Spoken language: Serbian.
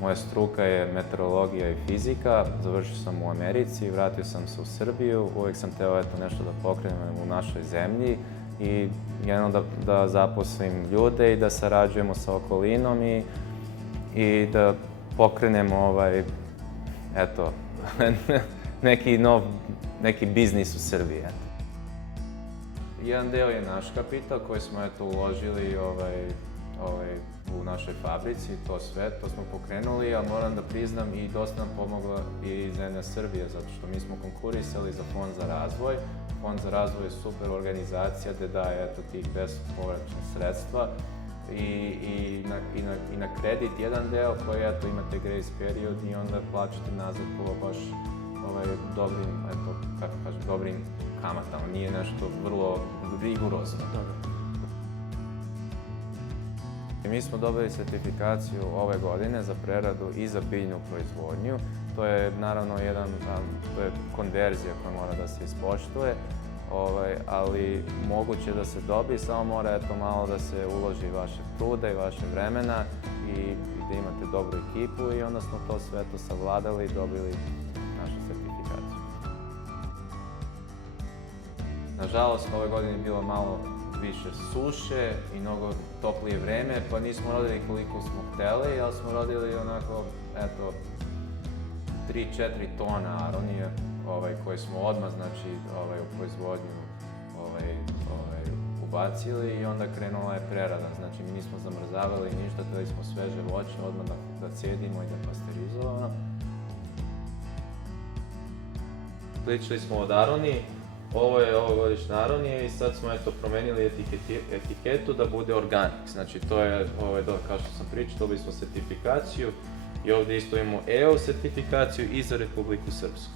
Moja struka je meteorologija i fizika, završio sam u Americi, vratio sam se u Srbiju, uvijek sam teo nešto da pokrenem u našoj zemlji i jedno da zaposlim ljude i da sarađujemo sa okolinom i da pokrenemo neki biznis u Srbiji. Jedan deo je naš kapital koji smo uložili u našoj fabrici, to smo pokrenuli, a moram da priznam i dosta nam pomogla i zemlja Srbija, zato što mi smo konkurisali za Fond za razvoj. Fond za razvoj je super organizacija gde daje tih bespovratnih sredstva i na kredit jedan deo koji imate grace period i onda plaćate nazad po baš dobrim kamatama, nije nešto vrlo rigorozno. Mi smo dobili sertifikaciju ove godine za preradu i za biljnu proizvodnju. To je naravno konverzija koja mora da se ispoštuje, ali moguće da se dobije, samo mora malo da se uloži vaše truda i vaše vremena i da imate dobru ekipu i onda smo to sve savladali i dobili našu sertifikaciju. Nažalost, ove godine je bilo malo više suše i mnogo toplije vreme, pa nismo rodili koliko smo hteli, ali smo rodili onako, 3-4 tona aronije koje smo odmah, u proizvodnju ubacili i onda krenula je prerada. Znači, mi nismo zamrzavali ništa, hteli smo sveže voće, odmah da cedimo i da pasterizovano. Pričali smo od aroniji. Ovo je ovogodišnja aronija i sad smo promenili etiketu da bude organic. Znači to je, kao što sam pričao, dobili smo sertifikaciju i ovdje isto imamo EO sertifikaciju i za Republiku Srpsku.